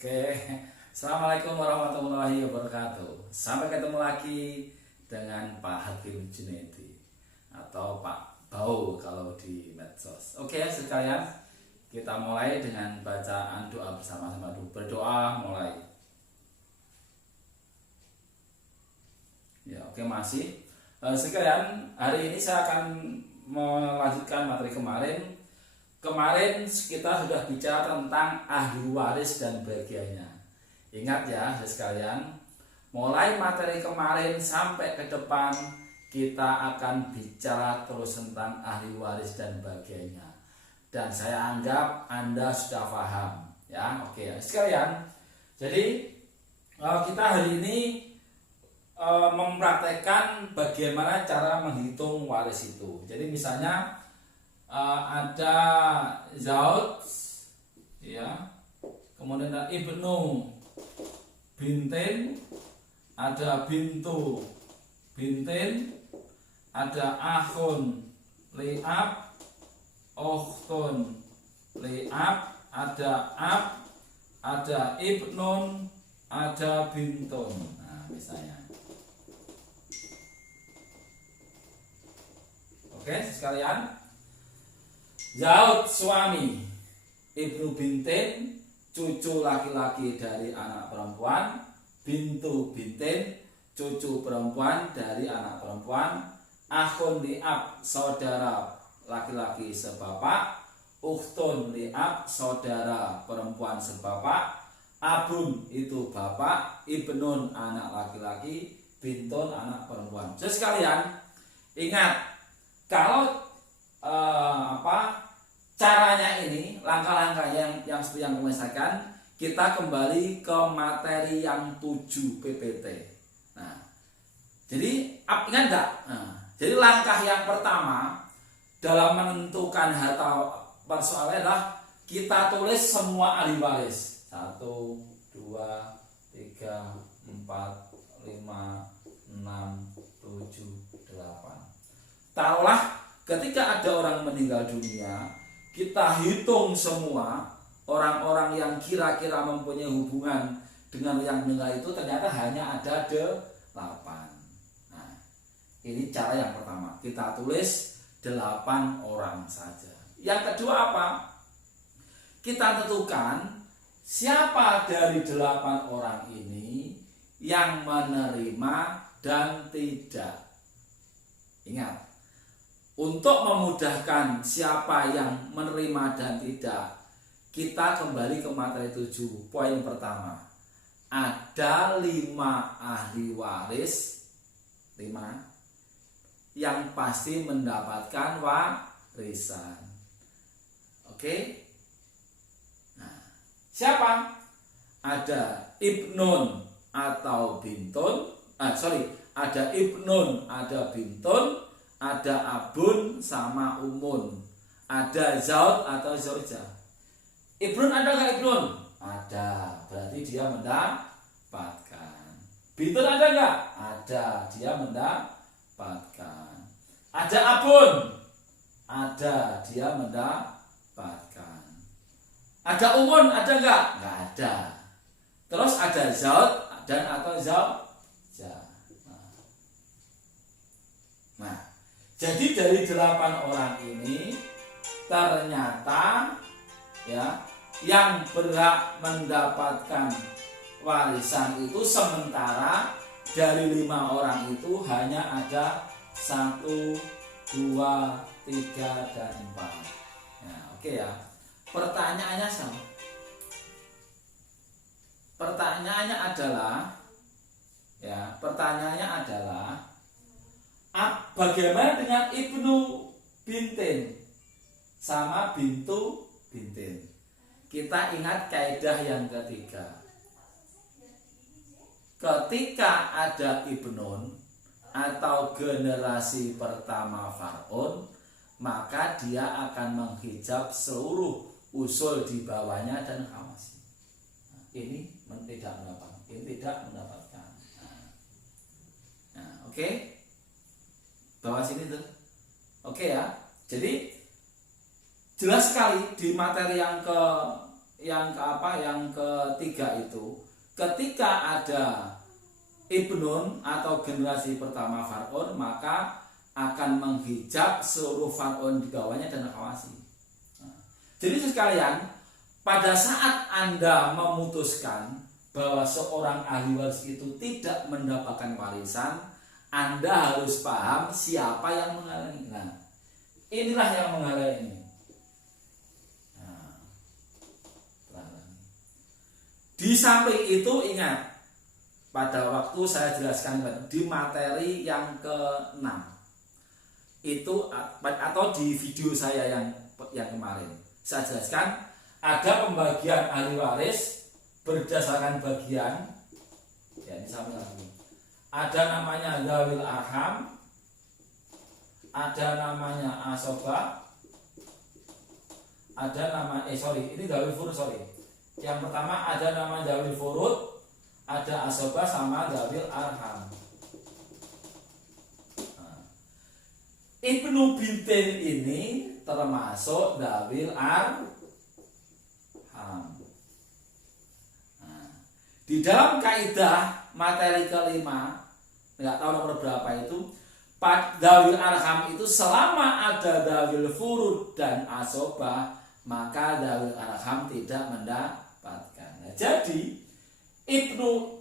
Oke, Assalamualaikum warahmatullahi wabarakatuh. Sampai ketemu lagi dengan Pak Hakim Junaidi atau Pak Bau kalau di medsos. Oke sekalian, kita mulai dengan bacaan doa bersama-sama dulu. Berdoa mulai. Ya, oke masih. Sekalian, hari ini saya akan melanjutkan materi kemarin. Kemarin kita sudah bicara tentang ahli waris dan bagiannya. Ingat ya sekalian, mulai materi kemarin sampai ke depan kita akan bicara terus tentang ahli waris dan bagiannya. Dan saya anggap Anda sudah paham ya. Oke ya sekalian. Jadi kita hari ini mempraktekkan bagaimana cara menghitung waris itu. Jadi misalnya ada Zaud ya, kemudian ada Ibnu Bintin, ada Bintu Bintin, ada Akhun Li'ab, Ukhtun Li'ab, ada Ab, ada Ibnun, ada Bintun. Nah misalnya, oke sekalian, Zaud suami, Ibnu Bintin cucu laki-laki dari anak perempuan, Bintu Bintin cucu perempuan dari anak perempuan, Akhun Li'ab saudara laki-laki sebapak, Ukhtun Li'ab saudara perempuan sebapak, Abun itu bapak, Ibnun anak laki-laki, Bintun anak perempuan. Jadi sekalian ingat, kalau caranya ini, langkah-langkah yang seperti yang kemarin, kita kembali ke materi yang 7 PPT. Nah, jadi ingat enggak? Nah, jadi langkah yang pertama dalam menentukan harta persoalan adalah kita tulis semua ahli waris. 1, 2, 3, 4, 5, 6, 7, 8. Taruhlah ketika ada orang meninggal dunia, kita hitung semua orang-orang yang kira-kira mempunyai hubungan dengan yang meninggal itu, ternyata hanya ada 8. Nah, ini cara yang pertama, kita tulis 8 orang saja. Yang kedua apa? Kita tentukan siapa dari 8 orang ini yang menerima dan tidak. Ingat, untuk memudahkan siapa yang menerima dan tidak, kita kembali ke materi 7. Poin pertama, ada 5 ahli waris, 5 yang pasti mendapatkan warisan. Oke? Nah, siapa? Ada Ibnun atau Bintun, ada Ibnun, ada Bintun, ada Abun sama Umun, ada Zaud atau Zaujah. Ibnun ada nggak Ibnun? Ada, berarti dia mendapatkan. Bintun ada nggak? Ada, dia mendapatkan. Ada Abun? Ada, dia mendapatkan. Ada Umun? Ada nggak? Nggak ada. Terus ada Zaud dan atau Zaujah. Nah, jadi dari 8 orang ini ternyata ya yang berhak mendapatkan warisan itu, sementara dari 5 orang itu hanya ada 1, 2, 3, dan 4. Nah, oke ya. Pertanyaannya sama. Pertanyaannya adalah bagaimana dengan Ibnu Bintin sama Bintu Bintin? Kita ingat kaidah yang ketiga. Ketika ada Ibnun atau generasi pertama Far'un, maka dia akan menghijab seluruh usul di bawahnya dan khawasi. Nah, ini tidak mendapatkan. Nah, oke. Bawah sini tuh. Oke ya. Jadi jelas sekali di materi yang yang ketiga itu ketika ada ibnun atau generasi pertama far'un, maka akan menghijab seluruh far'un di bawahnya dan akhwasi. Jadi sekalian, pada saat Anda memutuskan bahwa seorang ahli waris itu tidak mendapatkan warisan, Anda harus paham siapa yang menghalangi. Nah, inilah yang menghalangi. Di samping itu ingat, pada waktu saya jelaskan di materi yang ke-6 itu atau di video saya yang kemarin saya jelaskan ada pembagian ahli waris berdasarkan bagian. Ya, ini sama lagi. Ada namanya zawil arham, ada namanya asobah, ada nama ini zawil furud, Yang pertama ada nama zawil furud, ada asobah sama zawil arham. Ibnu bintin ini termasuk zawil arham. Di dalam kaidah materi kelima, nggak tahu nomor berapa itu, zawil arham itu selama ada zawil furud dan asobah, maka zawil arham tidak mendapatkan. Nah, jadi Ibnu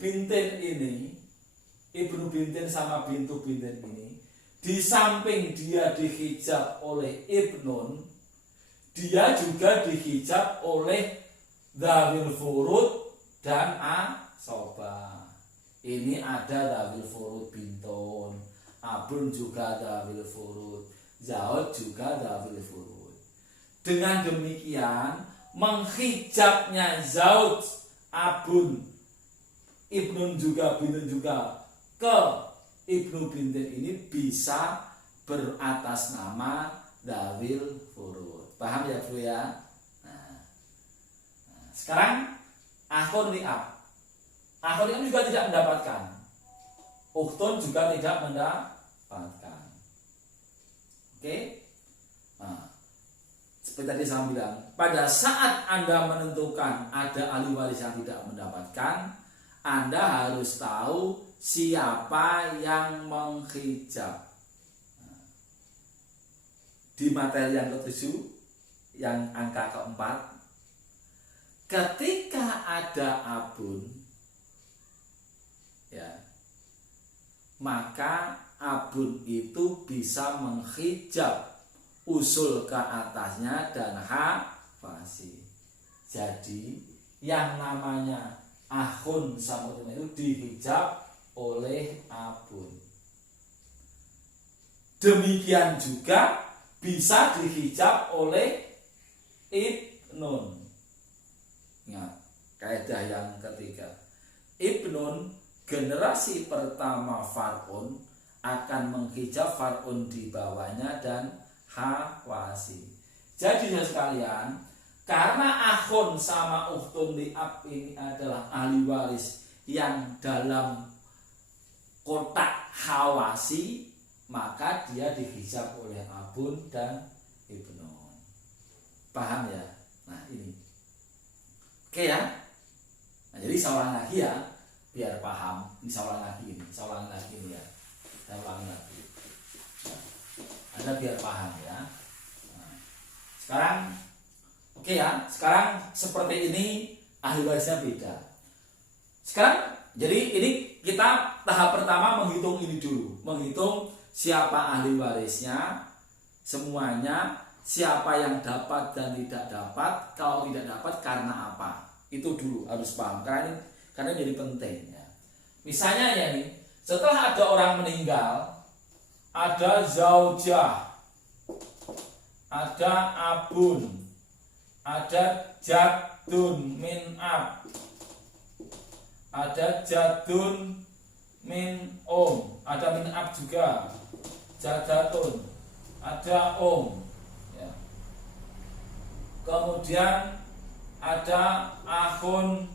bintin sama bintu bintin ini, di samping dia dihijab oleh ibnun, dia juga dihijab oleh zawil furud dan asobah. Ini ada zawil furud bintun, abun juga zawil furud, zaud juga zawil furud. Dengan demikian menghijabnya zaud, abun, ibnun juga, bintun juga ke ibnu bintin ini bisa beratas nama zawil furud. Paham ya bro ya? Nah, sekarang akhun li'ab. Akhun li'ab juga tidak mendapatkan. Ukhtun juga tidak mendapatkan. Oke? Nah, seperti tadi saya bilang, pada saat Anda menentukan ada ahli waris yang tidak mendapatkan, Anda harus tahu siapa yang menghijab. Di materi yang ke-7, yang angka ke-4, ketika ada abun, ya, maka abun itu bisa menghijab usul ke atasnya dan hafasi. Jadi yang namanya akhun sama itu dihijab oleh abun. Demikian juga bisa dihijab oleh ibnun. Ingat, kaidah yang ketiga. Ibnun generasi pertama far'un akan menghijab far'un di bawahnya dan hawasi. Jadi sekalian, karena akhun sama ukhtun li'ab ini adalah ahli waris yang dalam kotak hawasi, maka dia dihijab oleh abun dan ibnun. Paham ya? Nah ini. Oke ya? Nah jadi saya ulang lagi ya, biar paham. Ini saya ulang lagi ini, saya ulang lagi ini ya. Saya ulang lagi. Nah, Anda biar paham ya. Nah, sekarang, oke ya. Sekarang seperti ini ahli warisnya beda. Sekarang, jadi ini kita tahap pertama menghitung ini dulu, menghitung siapa ahli warisnya, semuanya, siapa yang dapat dan tidak dapat, kalau tidak dapat karena apa, itu dulu harus paham, karena jadi penting ya. Misalnya ya nih, setelah ada orang meninggal, ada zaujah, ada abun, ada jadun min ab, ada jadun min ada min ab juga, jadatun, ada ya. Kemudian ada akhun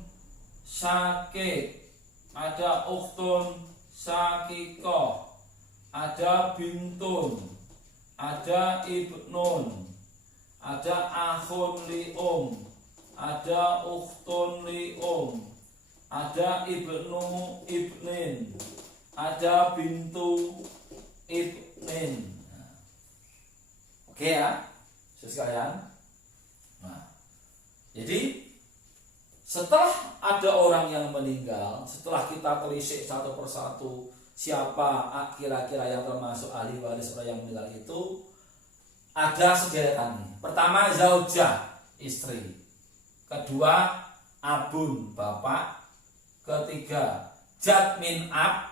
syakik, ada ukhtun syakikoh, ada bintun, ada ibnun, ada akhun li ada ukhtun li ada ibnu ibnin, ada bintu ibnin. Oke ya, sekalian. Nah, jadi setelah ada orang yang meninggal, setelah kita telisik satu persatu siapa kira-kira yang termasuk ahli waris orang yang meninggal itu, ada sederetannya. Pertama zaujah, istri. Kedua abun, bapak. Ketiga jad min ab,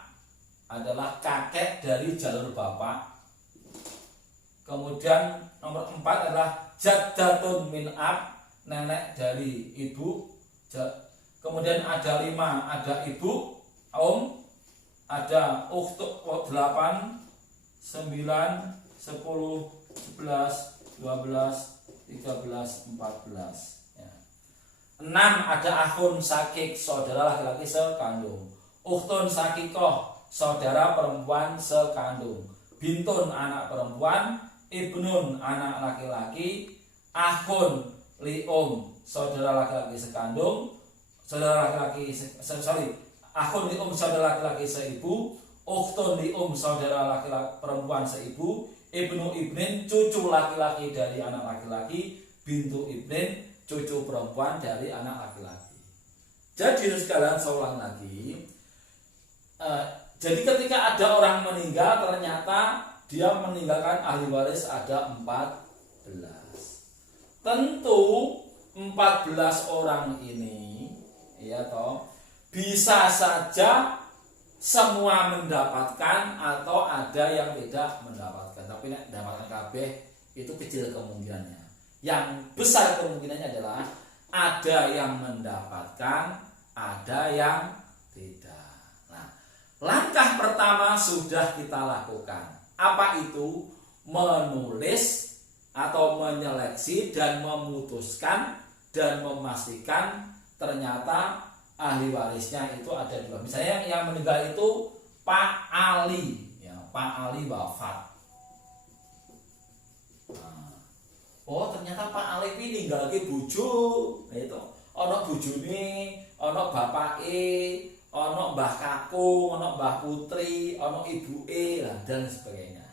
adalah kakek dari jalur bapak. Kemudian nomor 4 adalah jaddatun min ab, nenek dari ibu. Kemudian ada 5, ada ibu, ada ukhtu 8, 9, 10, 11, 12, 13, 14 ya. 6 ada akhun sakik, saudara laki-laki sekandung. Ukhtun sakikoh, saudara perempuan sekandung. Bintun anak perempuan, ibnun anak laki-laki, akhun lium saudara laki-laki sekandung, saudara laki-laki akhun lium saudara laki-laki seibu, ukhtun lium saudara laki-laki perempuan seibu, ibnu ibnin cucu laki-laki dari anak laki-laki, bintu ibnin cucu perempuan dari anak laki-laki. Jadi sekalian saya ulang lagi. Jadi ketika ada orang meninggal, ternyata dia meninggalkan ahli waris ada 14. Tentu 14 orang ini ya toh bisa saja semua mendapatkan atau ada yang tidak mendapatkan. Tapi mendapatkan KB itu kecil kemungkinannya. Yang besar kemungkinannya adalah ada yang mendapatkan, ada yang tidak. Nah, langkah pertama sudah kita lakukan. Apa itu? Menulis atau menyeleksi dan memutuskan dan memastikan ternyata ahli warisnya itu ada 2. Misalnya yang meninggal itu Pak Ali, ya, Pak Ali wafat. Nah, oh ternyata Pak Ali ini ninggal lagi bojo, nah itu ono bojone, ono bapake, ono mbah kakung, ono mbah putri, ono ibuke dan sebagainya.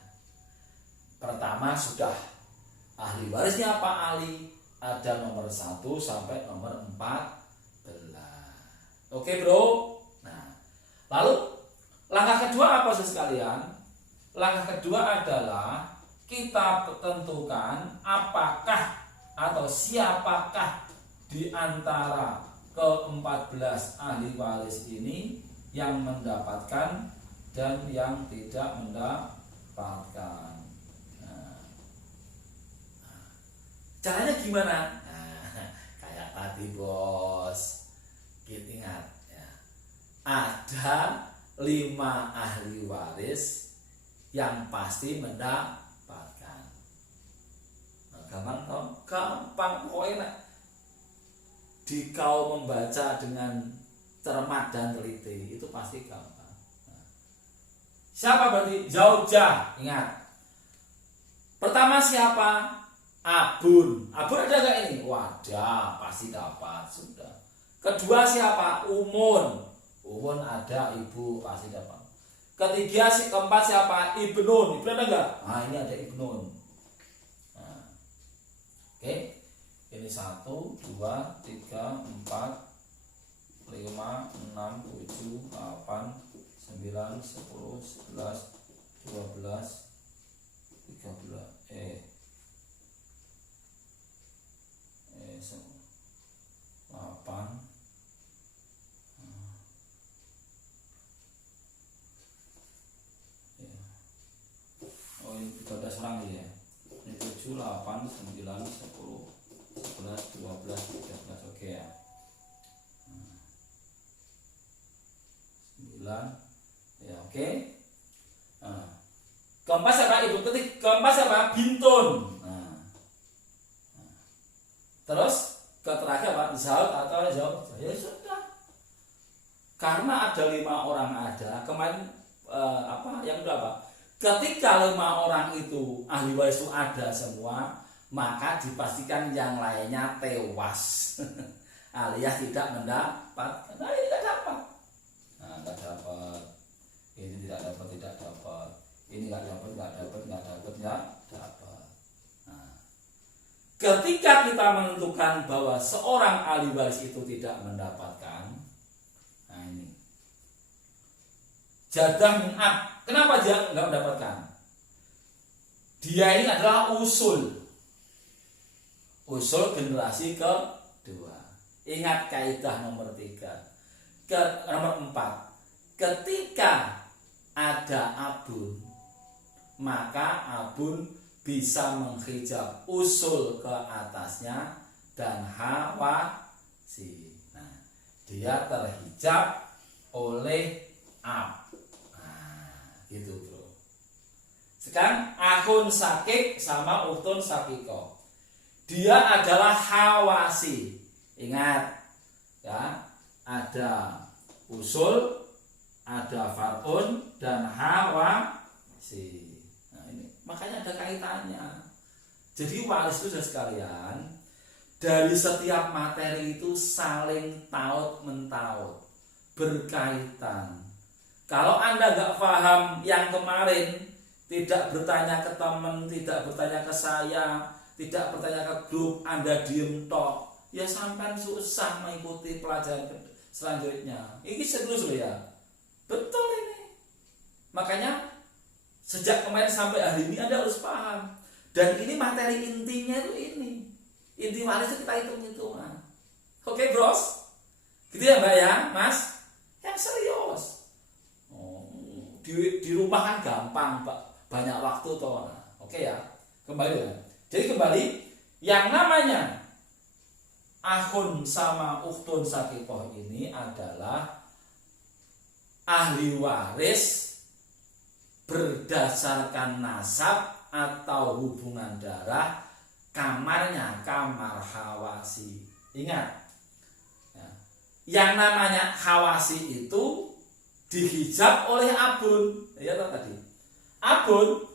Pertama sudah ahli warisnya Pak Ali ada nomor 1 sampai nomor 14. Oke bro. Nah, lalu langkah kedua apa sekalian? Langkah kedua adalah kita tentukan apakah atau siapakah di antara ke-14 ahli waris ini yang mendapatkan dan yang tidak mendapatkan. Caranya gimana? Nah, kayak tadi bos, kita ingat ya. Ada 5 ahli waris yang pasti mendapatkan. Nah, gampang toh? Gampang pokoknya. Di kau membaca dengan cermat dan teliti itu pasti gampang. Nah, siapa berarti? Zaujah. Ingat. Pertama siapa? Abun. Abun ada nggak ini? Wadah, pasti dapat sudah. Kedua siapa? Umun. Umun ada, ibu pasti dapat. Keempat siapa? Ibnun. Ibnun ada nggak? Nah ini ada ibnun. Nah. Oke. Ini 1, 2, 3, 4, 5, 6, 7, 8, 9, 10, 11, 12, 13, 8. Oh ini 13 orang ya. Ini 7, 8, 9, 10, 11, 12, 13. Oke ya. 9. Ya oke. Nah. Keempat siapa? Ibu ketik. Keempat siapa? Bintun. Terus terakhir apa? Zaud atau Zaud? Ya sudah. Karena ada 5 orang ada. Kemarin yang berapa? Ketika 5 orang itu ahli waris itu ada semua, maka dipastikan yang lainnya tewas alias tidak mendapat. Nah, ini tidak dapat. Nah, tidak dapat. Ini tidak dapat, tidak dapat. Ini nggak dapat, nggak dapat, nggak dapat, nggak dapat. Nah, ketika kita menentukan bahwa seorang ahli waris itu tidak mendapatkan, nah ini jadah min ab. Kenapa dia nggak mendapatkan? Dia ini adalah usul generasi kedua. Ingat kaidah nomor 3. Nomor 4. Ketika ada abun, maka abun bisa menghijab usul ke atasnya dan hawasi. Nah, dia terhijab oleh ab. Nah, gitu bro. Sekarang akun sakik sama uktun sakiko. Dia adalah hawasi. Ingat ya, ada usul, ada far'un dan hawasi. Nah, ini makanya ada kaitannya. Jadi waris itu sekalian, dari setiap materi itu saling taut mentaut, berkaitan. Kalau Anda nggak paham yang kemarin, tidak bertanya ke teman, tidak bertanya ke saya, tidak bertanya ke grup, Anda diem tok, ya sampai susah mengikuti pelajaran selanjutnya. Ini serius loh ya, betul ini. Makanya sejak kemarin sampai hari ini Anda harus paham. Dan ini materi intinya itu ini. Inti waris itu kita hitung-hitungan. Oke bros, gitu ya mbak ya, mas? Yang serius. Di rumah kan gampang, banyak waktu toh. Nah, oke ya, kembali ya. Jadi kembali, yang namanya akhun sama ukhtun sakikoh ini adalah ahli waris berdasarkan nasab atau hubungan darah, kamarnya kamar hawasi. Ingat ya, yang namanya hawasi itu dihijab oleh abun. Ya tadi abun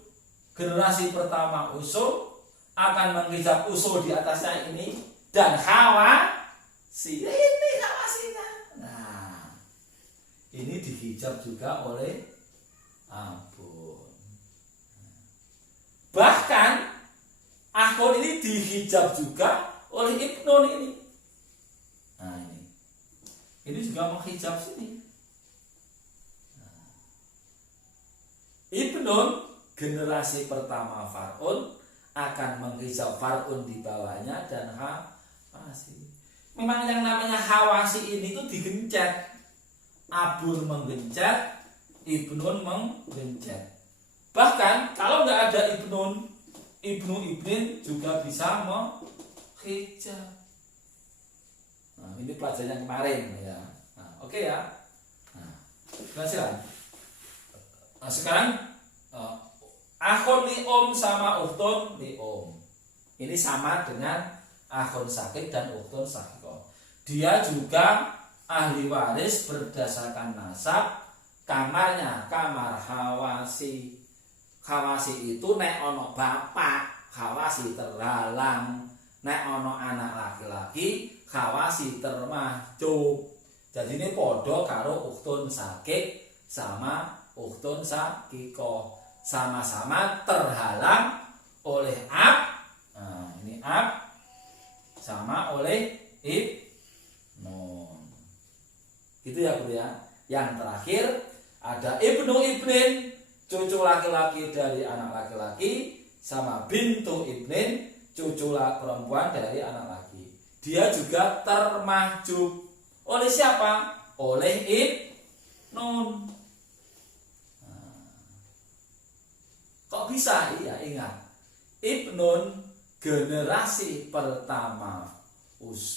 generasi pertama usul akan menghijab usul di atasnya ini, dan hawasi ini hawasinya. Nah, ini dihijab juga oleh abun. Bahkan akhun ini dihijab juga oleh ibnun ini. Nah, ini juga menghijab sini. Nah, ibnun generasi pertama far'un akan menghijab far'un di bawahnya dan hawasi. Memang yang namanya hawasi ini tuh digencet. Abun menggencet, ibnun menggencet. Bahkan kalau nggak ada ibnun, ibnin juga bisa menghijab. Nah, ini pelajaran yang kemarin ya. Nah, oke ya. Nah, silakan. Nah, sekarang akhun li sama ukhtun li ini sama dengan akhun sakik dan ukhtun sakiko. Dia juga ahli waris berdasarkan nasab, kamarnya kamar hawasi. Hawasi itu nek ono bapak, hawasi terhalang. Nek ono anak laki-laki, hawasi termahjub. Jadi ini podo karo ukhtun sakik sama ukhtun sakiko. Sama-sama terhalang oleh ab. Nah, ini ab sama oleh ibnun. Gitu ya bro ya. Yang terakhir ada ibnu ibnin, cucu laki-laki dari anak laki-laki, sama bintu ibnin, cucu perempuan dari anak laki. Dia juga termahjub oleh siapa? Oleh ibnun. Kok bisa? Iya, ingat. Ibnun generasi pertama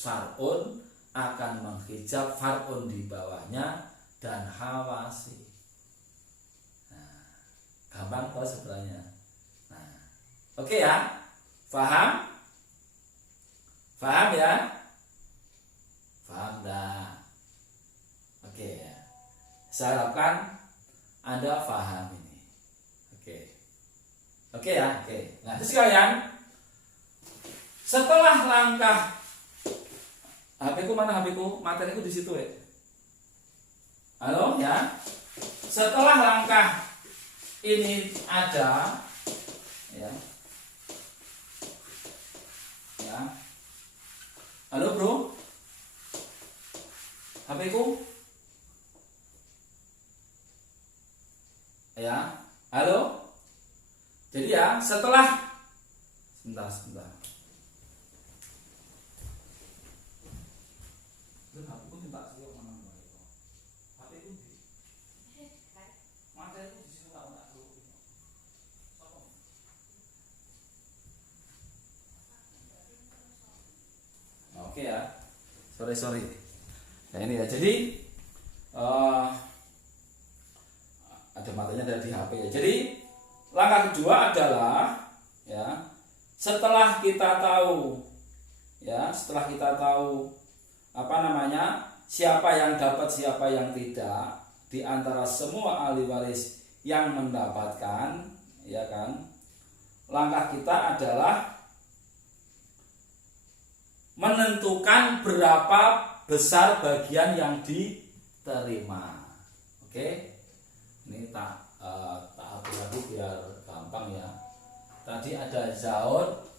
far'un akan menghijab far'un di bawahnya dan hawasi. Nah, gampang kok sebenarnya. Nah, oke ya? Paham? Paham ya? Paham dah. Oke ya. Saya harapkan Anda paham ini. Oke ya, oke. Nah, sekalian, Setelah langkah HP ku mana, HP ku materiku di situ ya. Halo ya. Setelah langkah ini ada ya. Ya. Halo bro. HP ku. Ya. Halo. Jadi ya, setelah sebentar. Oke ya, sorry. Nah ini ya, jadi ada matanya ada di HP ya. Jadi langkah kedua adalah ya, setelah kita tahu siapa yang dapat, siapa yang tidak di antara semua ahli waris yang mendapatkan, ya kan? Langkah kita adalah menentukan berapa besar bagian yang diterima. Oke, ini tak atur lagi biar gampang ya. Tadi ada Zaud,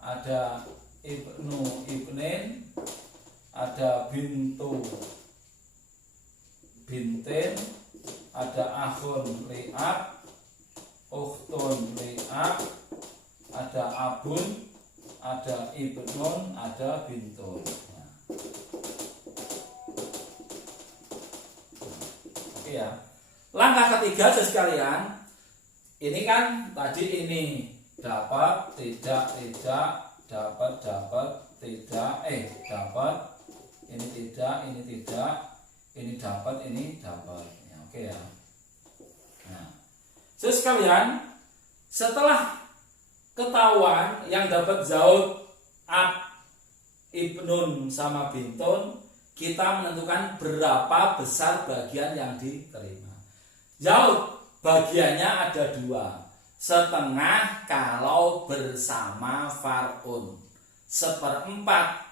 ada Ibnin, ada Bintin, ada Akhun Li'ab, Ukhtun Li'ab, ada Abun, ada Ibnun, ada Bintun. Nah. Oke ya. Langkah ketiga sekalian, ini kan tadi ini dapat, tidak, dapat, tidak, dapat, ini tidak, ini dapat, ini dapat. Ya, oke ya. Nah, sekalian, setelah ketahuan yang dapat Zaud, Ibnun sama Bintun, kita menentukan berapa besar bagian yang diterima. Zaud bagiannya ada 2, setengah kalau bersama far'un, setengah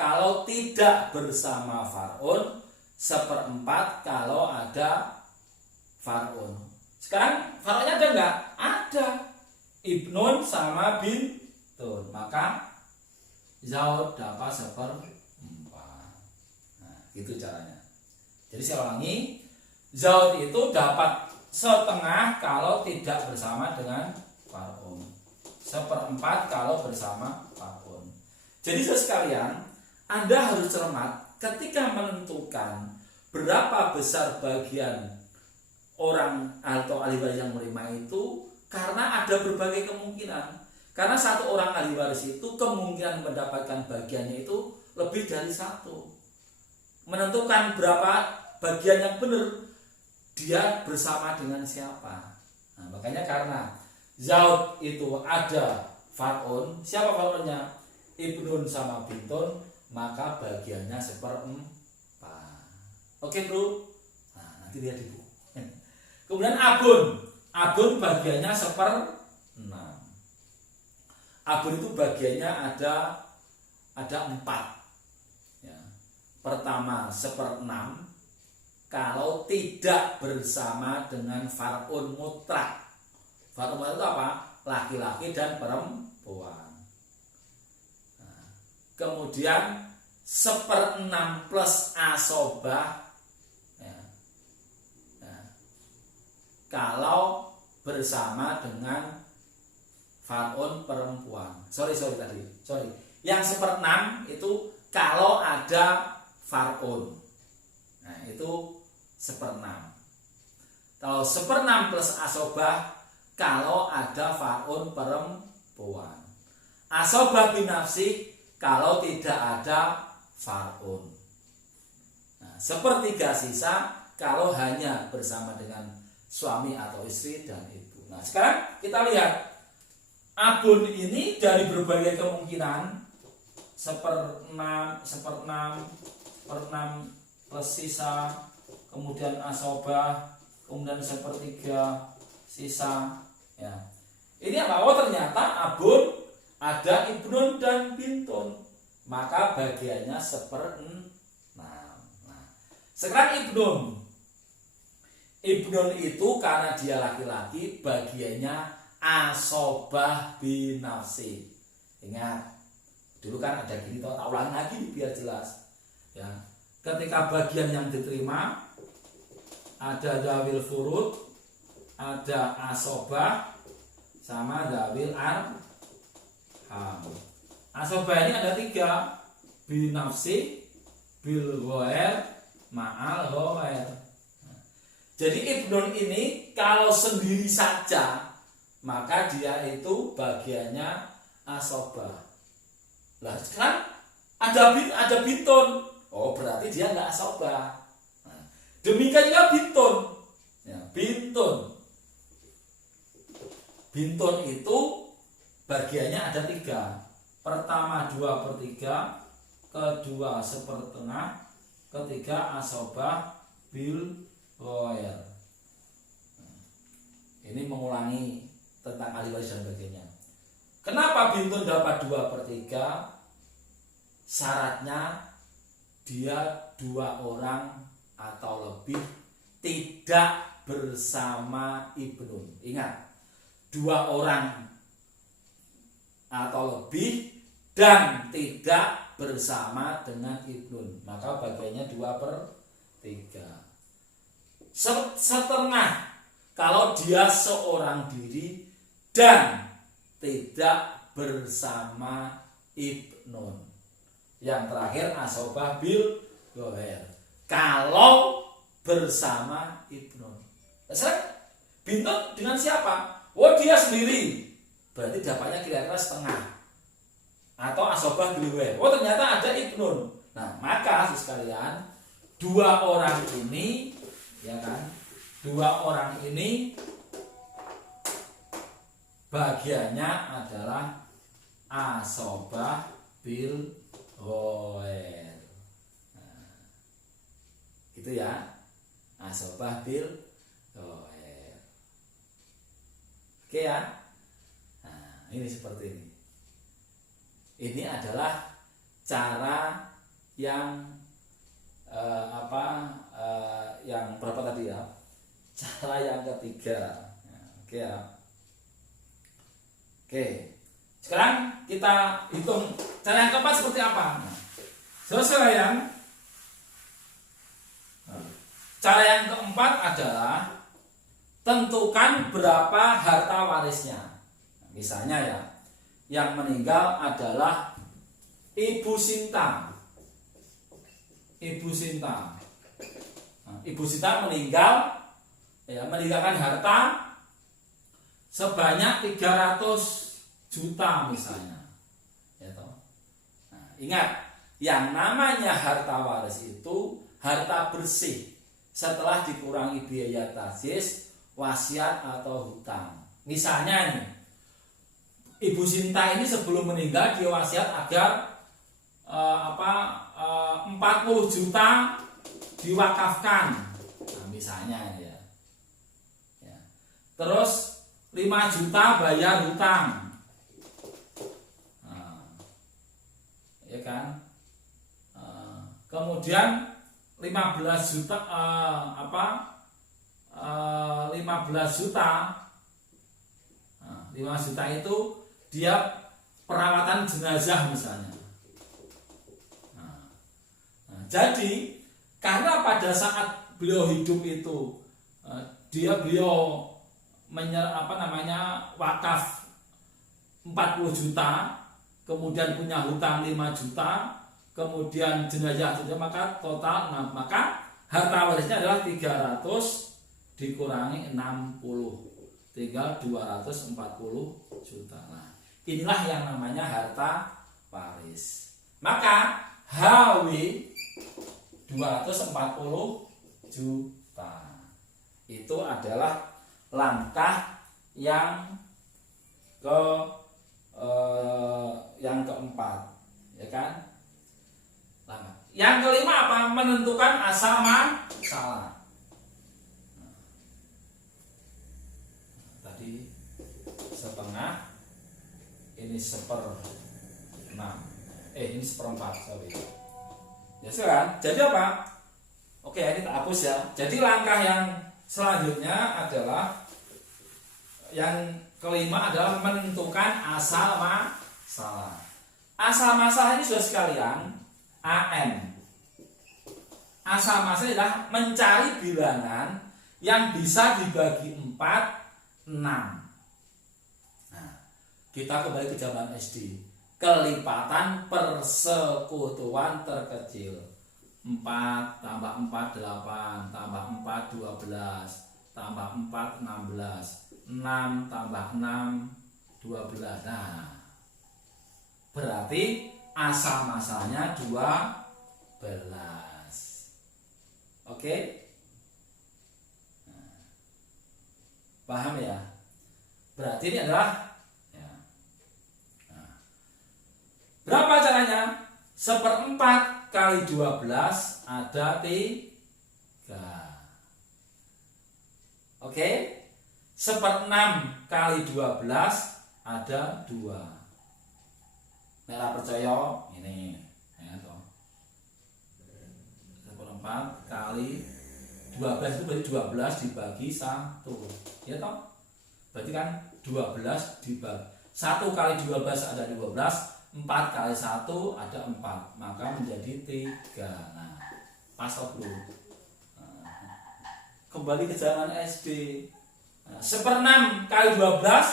kalau tidak bersama far'un, 1/4 kalau ada far'un. Sekarang far'unnya ada enggak? Ada. Ibnun sama Bintun, maka Zaud dapat 1/4. Nah, gitu caranya. Jadi saya ulangi, Zaud itu dapat setengah kalau tidak bersama dengan far'un, 1/4 kalau bersama far'un. Jadi sekalian, Anda harus cermat ketika menentukan berapa besar bagian orang atau ahli waris yang menerima itu, karena ada berbagai kemungkinan. Karena satu orang ahli waris itu kemungkinan mendapatkan bagiannya itu lebih dari 1. Menentukan berapa bagian yang benar, dia bersama dengan siapa. Nah, makanya karena Zaud itu ada far'un, siapa far'unnya? Ibnun sama Bintun, maka bagiannya 1/4. Oke bro. Nah, nanti lihat di buku. Kemudian Abun bagiannya 1/6. Abun itu bagiannya ada 4. Ya. Pertama 1/6 kalau tidak bersama dengan far'un mutlak. Far'un mutlak itu apa? Laki-laki dan perempuan. Nah, kemudian 1/6 plus asobah, ya. Nah, kalau bersama dengan far'un perempuan. Sorry tadi. Yang 1/6 itu kalau ada far'un. Nah, itu 1/6. Kalau 1/6 plus asobah kalau ada far'un perempuan. Asobah binafsi kalau tidak ada far'un. Nah, 1/3 sisa kalau hanya bersama dengan suami atau istri dan ibu. Nah, sekarang kita lihat Abun ini dari berbagai kemungkinan 1/6 plus sisa, kemudian asobah, kemudian 1/3 sisa, ya. Ini apa? Oh ternyata abun ada ibnun dan bintun. Maka bagiannya 1/6. Nah, sekarang ibnun. Ibnun itu karena dia laki-laki, bagiannya asobah binafsi. Ingat, dulu kan ada gini, tak ulang lagi biar jelas. Ya, ketika bagian yang diterima ada zawil furud, ada asobah, sama zawil arham. Asobah ini ada 3, binafsi, bil ghair, ma'al ghair. Jadi ibnun ini kalau sendiri saja maka dia itu bagiannya asobah. Lah sekarang ada bintun, oh berarti dia nggak asobah. Nah, demikian juga bintun. Ya, bintun itu bagiannya ada 3. Pertama 2/3, kedua 1/2, ketiga asobah bil ghair. Ini mengulangi tentang ahli waris dan sebagainya. Kenapa bintun dapat 2/3? Syaratnya dia 2 orang atau lebih tidak bersama ibnun. Ingat, 2 orang atau lebih dan tidak bersama dengan ibnun, maka bagiannya 2/3. Setengah kalau dia seorang diri dan tidak bersama ibnun. Yang terakhir asobah bil ghair kalau bersama ibnun. Sekarang bintun dengan siapa? Oh dia sendiri, berarti dapatnya kira-kira setengah. Atau asobah bil ghair, oh ternyata ada ibnun. Nah maka sekalian 2 orang ini, ya kan, 2 orang ini bagiannya adalah asobah bil ghair. Nah, gitu ya, asobah bil ghair. Oke ya. Nah, ini seperti ini. Ini adalah cara yang yang berapa tadi ya? Cara yang ketiga. Oke ya. Oke. Sekarang kita hitung cara yang keempat seperti apa. Cara yang keempat adalah tentukan berapa harta warisnya. Misalnya ya, yang meninggal adalah Ibu Sinta. Ibu Sinta meninggal, ya, meninggalkan harta sebanyak 300 juta misalnya. Ya, toh. Nah, ingat, yang namanya harta waris itu harta bersih setelah dikurangi biaya tajis, wasiat atau hutang. Misalnya nih, Ibu Sinta ini sebelum meninggal dia wasiat agar 40 juta diwakafkan. Nah, misalnya ya. Terus 5 juta bayar hutang. Nah, ya kan? Kemudian 15 juta 15 juta. Nah, 5 juta itu dia perawatan jenazah misalnya. Jadi karena pada saat beliau hidup itu beliau wakaf 40 juta, kemudian punya hutang 5 juta, kemudian jenazah saja, maka total 6, maka harta warisnya adalah 300 dikurangi 60, tinggal 240 juta. Nah, inilah yang namanya harta waris. Maka HW 240 juta. Itu adalah langkah yang keempat, ya kan? Langkah. Yang kelima apa? Menentukan asal masalah. Tadi 1/2 ini 1/6. Ini 1/4, sorry. Ya kan? Jadi apa? Oke, ini tak hapus ya. Jadi langkah yang selanjutnya adalah yang kelima adalah menentukan asal masalah. Asal masalah ini sudah sekalian AM. Asal masalah adalah mencari bilangan yang bisa dibagi 4, 6. Nah, kita kembali ke zaman SD. Kelipatan persekutuan terkecil. 4 tambah 4 8 tambah 4 12 tambah 4 16 6 tambah 6 12. Nah, berarti asal masalahnya 12. Oke? Nah, paham ya? Berarti ini adalah ya. Nah, berapa caranya? 1/4 kali 12 ada 3. Oke? 1/6 kali 12 ada 2. Merah percaya ini ya toh. 1/4 kali 12 itu berarti 12 dibagi 1. Ya toh? Berarti kan 12 dibagi 1 kali 12 ada 12, 4 kali 1 ada 4, maka menjadi 3. Nah, pas belum? Kembali ke zaman SD. 1/6 kali 12,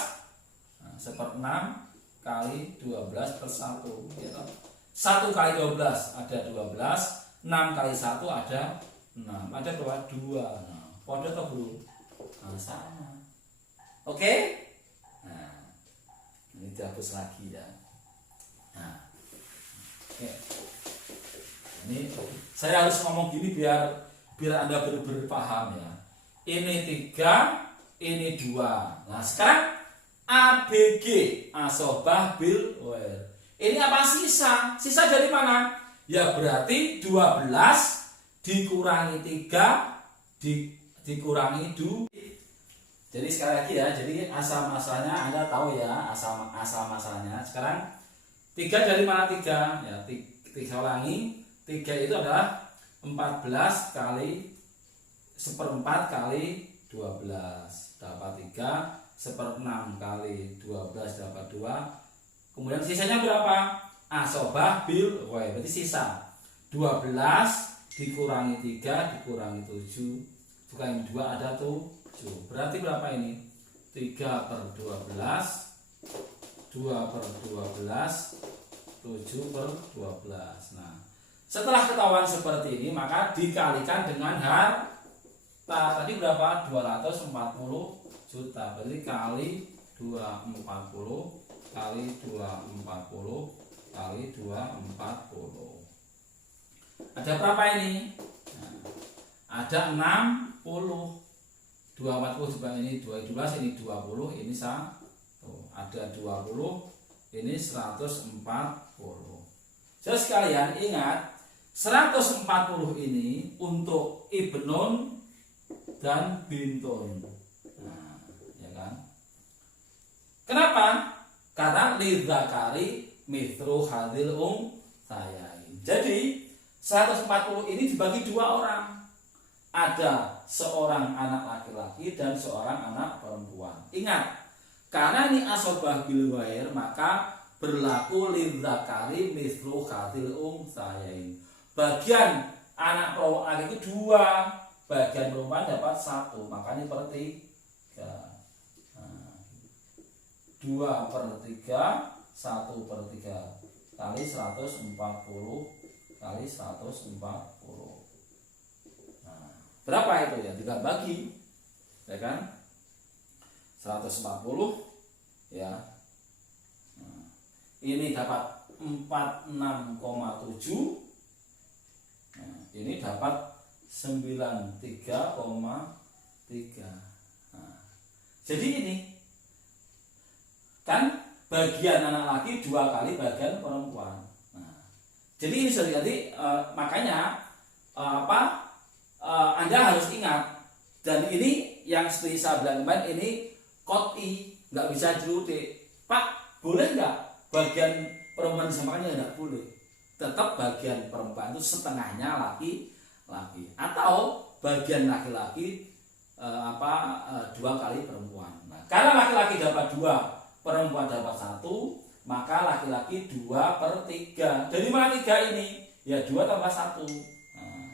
1/6 kali 12 per 1, gitu. 1 kali 12 ada 12, 6 kali 1 ada 6, ada berapa? 2. Nah, kode atau belum? Nah, sama. Oke? Nah, ini dihapus lagi ya. Nah, oke. Ini saya harus ngomong gini biar Anda benar-benar paham ya. Ini 3, ini 2. Nah, sekarang ABG, asobah bil wair. Ini apa? Sisa. Sisa dari mana? Ya berarti 12 dikurangi 3 dikurangi 2. Jadi sekali lagi ya, jadi asal masalahnya Anda tahu ya, asal masalahnya. Sekarang 3 dari mana 3? Ya 3 ulangi. 3 itu adalah 14 kali 1/4 kali 12 dapat 3, 1/6 kali 12 dapat 2. Kemudian sisanya berapa? Asobah bil wair. Berarti sisa 12 dikurangi 3 dikurangi 7 dikurangi 2 ada 7. Berarti berapa ini? 3/12, 2/12, 7/12. Nah, setelah ketahuan seperti ini maka dikalikan dengan harta. Tadi berapa? 240 juta. Berarti kali 240 kali 240 kali 240. Ada berapa ini? Nah, ada 60. 240 juga ini 12, ini 20, ini 1. Ada 20, ini 140. Jadi sekalian ingat 140 ini untuk ibnun dan bintun. Nah, ya kan? Kenapa? Karena lidzakari mithlu hadil sayain. Jadi 140 ini dibagi 2 orang. Ada seorang anak laki-laki dan seorang anak perempuan. Ingat, karena ini asobah bil wair maka berlaku lidzakari mithlu hadil sayain. Bagian anak perempuan itu 2, bagian perempuan dapat 1, makanya per 3. 2/3, 1/3 kali 140 kali 140. Nah, berapa itu ya? 3 bagi, ya kan? 140 ya. Nah, ini dapat 46,7. Nah, ini dapat 93,3. Nah, jadi ini kan bagian anak laki 2 kali bagian perempuan. Nah, jadi ini jadi makanya Anda harus ingat, dan ini yang seperti saya bilang kemarin, ini koti nggak bisa diudik. Pak, boleh nggak bagian perempuan disamakan ya tidak boleh. Tetap bagian perempuan itu setengahnya laki-laki atau bagian laki-laki 2 kali perempuan. Nah, karena laki-laki dapat 2, perempuan dapat 1, maka laki-laki 2/3. Dari mana 3 ini? Ya 2 tambah 1. Nah,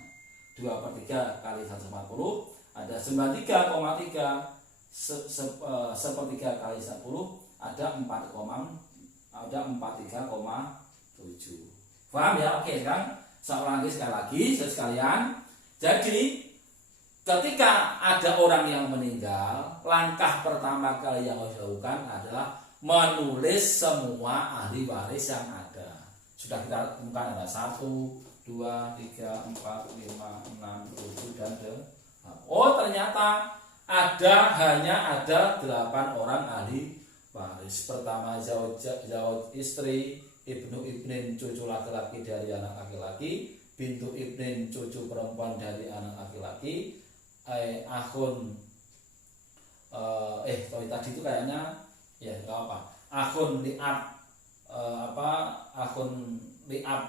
2/3 kali 140 ada 93,3. Sepertiga kali 10 ada 43,7. Paham ya? Oke, sekarang sekali lagi sekalian. Jadi ketika ada orang yang meninggal, langkah pertama kali yang harus dilakukan adalah menulis semua ahli waris yang ada. Sudah kita temukan ada 1, 2, 3, 4, 5, 6, 7 dan 8. Oh, ternyata hanya ada 8 orang ahli waris. Pertama zaud istri, ibnu ibnin cucu laki-laki dari anak laki-laki, bintu ibnin cucu perempuan dari anak laki-laki, akhun tadi itu kayaknya ya nggak apa, akhun liab akhun liab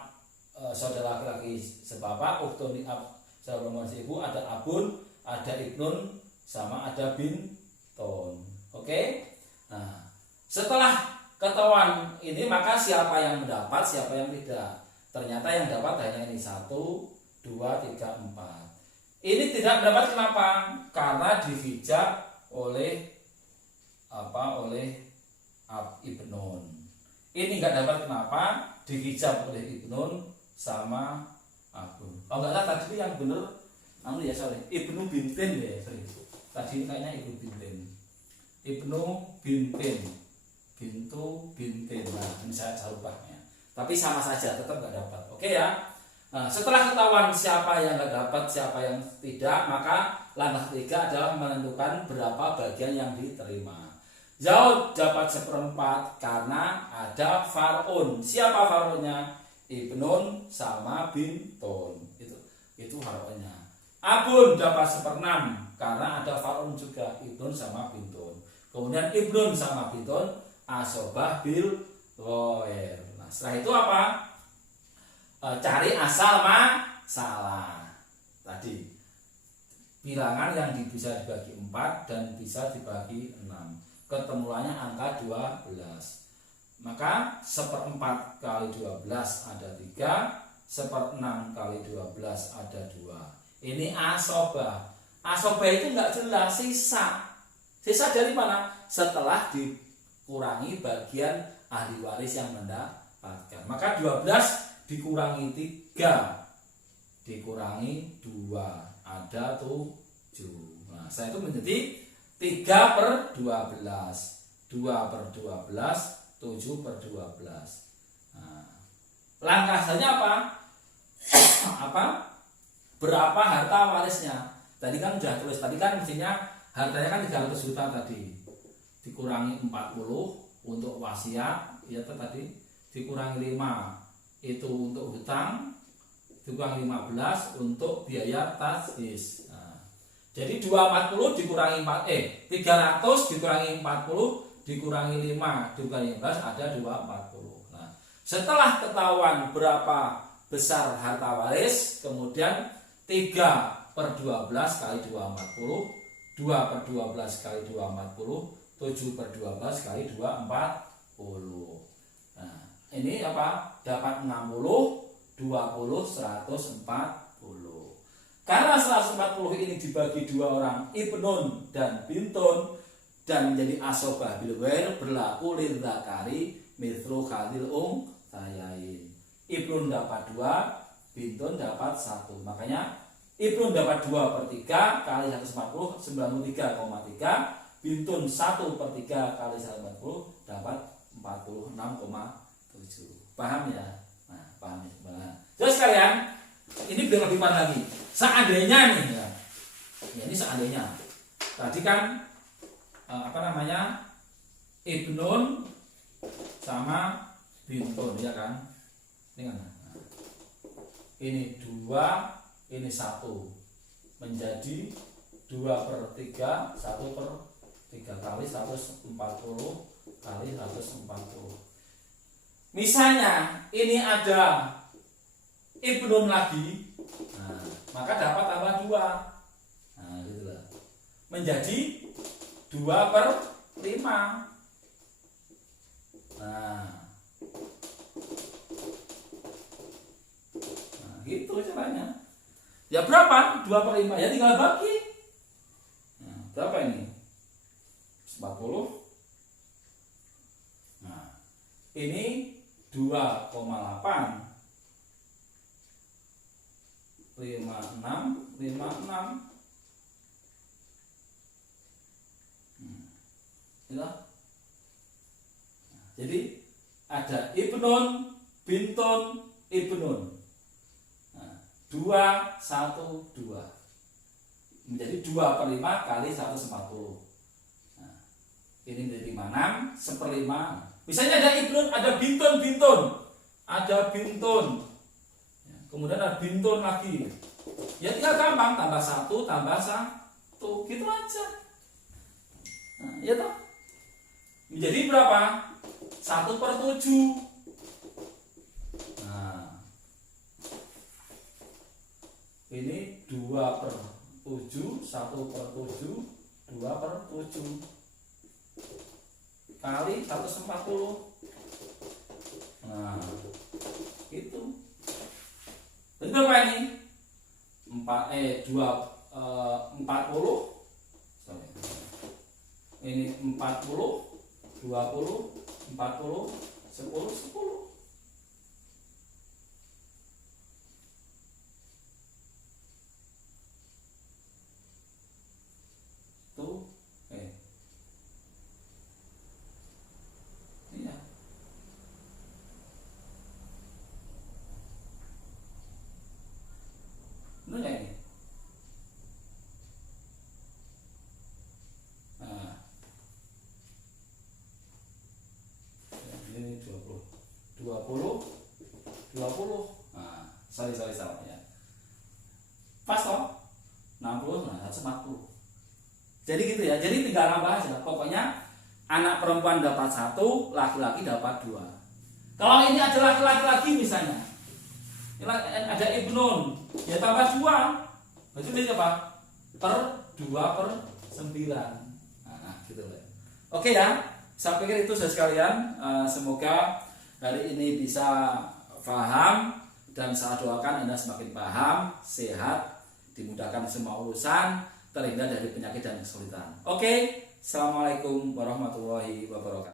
saudara laki-laki sebapak, ukhtun liab saudara perempuan ibu, ada abun, ada ibnun, sama ada bintun. Oke? Nah, setelah ketahuan ini maka siapa yang mendapat, siapa yang tidak. Ternyata yang dapat hanya ini 1, 2, 3, 4. Ini tidak mendapat kenapa? Karena dihijab oleh ibnun. Ini enggak dapat kenapa? Dihijab oleh ibnun sama abun. Kalau enggak salah tadi yang benar ibnu bintin ya, tadi kayaknya ibnu bintin. Ibnu bintin. Bintu bintin. Nah, ini saya lupanya. Tapi sama saja tetap enggak dapat. Oke ya. Nah, setelah ketahuan siapa yang enggak dapat, siapa yang tidak, maka langkah ketiga adalah menentukan berapa bagian yang diterima. Zaud dapat 1/4 karena ada far'un. Siapa far'unnya? Ibnun sama bintun. Itu far'unnya. Abun dapat 1/6 karena ada far'un juga, ibnun sama bintun. Kemudian ibnun sama bintun asobah bil ghair. Nah, setelah itu apa? Cari asal masalah. Tadi bilangan yang bisa dibagi 4 dan bisa dibagi 6. Ketemuannya angka 12. Maka 1/4 kali 12 ada 3, 1/6 kali 12 ada 2. Ini asobah. Asobah itu enggak jelas, sisa. Sisa dari mana? Setelah dikurangi bagian ahli waris yang mendapatkan. Maka 12 dikurangi 3 dikurangi 2 ada 7. Nah, saya itu menjadi 3/12, 2/12, 7/12. Nah, langkah saja berapa harta warisnya? Tadi kan sudah tulis, tadi kan mestinya hartanya kan 300 juta tadi. Dikurangi 40 untuk wasiat, ya tadi dikurangi 5 itu untuk hutang, dikurangi 15 untuk biaya tasdis. Nah, jadi 240 dikurangi 300 dikurangi 40 dikurangi 5 dikurangi 15 ada 240. Nah, setelah ketahuan berapa besar harta waris, kemudian 3/12 kali 240, 2/12 kali 240, 7/12 kali 240. Nah, ini dapat 60, 20, 140. Karena 140 ini dibagi 2 orang, ibnun dan bintun, dan menjadi asobah bil ghair, berlaku lil zakari mithlu hadil sayain. Ibnun dapat 2, bintun dapat 1. Makanya ibnun dapat 2/3 kali 140, 93,3. Bintun 1/3 kali 140 dapat 46,7. Paham ya? Nah, paham ya. Terus sekalian, ini biar lebih paham lagi. Seandainya nih ya. Ini seandainya. Tadi kan ibnun sama bintun ya kan? Ini kan. Nah, ini 2, ini 1. Menjadi 2/3, 1/3 kali 140 kali 140. Misalnya ini ada ibnun lagi, nah, maka dapat tambah 2. Nah, gitu lah. Menjadi 2/5. Nah, gitu caranya. Ya berapa? 2/5. Ya tinggal bagi. Nah, berapa ini? 40. Nah, ini 2,8. 56. Gitu. Jadi ada ibnun, bintun, ibnun. Nah, 2, 1, 2. Menjadi 2/5 kali 1/40. Nah, ini menjadi 56, 1/5. Misalnya ada ibnun, ada bintun. Ada bintun. Kemudian ada bintun lagi. Ya tinggal gampang, tambah 1 tambah 1. Gitu aja. Nah, ya toh? Menjadi berapa? 1/7. Nah, ini 2/7, 1/7, 2/7 kali 140. Nah, itu. Itu berapa ini? 40. Sorry. Ini 40, 20, 40, 10, 10. Tuh, iya. Benar nggak ini? Nah, ini 20. 20. Nah, sorry salah ya. Pas toh? 60, nah 140. Jadi gitu ya. Jadi tinggal nambah aja. Pokoknya anak perempuan dapat 1, laki-laki dapat 2. Kalau ini ada laki-laki lagi misalnya, ada ibnun, ya tambah 2. Berarti ini apa? Per 2/9. Nah, gitu ya. Oke ya. Saya pikir itu saja sekalian. Semoga hari ini bisa paham, dan saya doakan Anda semakin paham, sehat, dimudahkan semua urusan, terhindar dari penyakit dan kesulitan. Oke, assalamualaikum warahmatullahi wabarakatuh.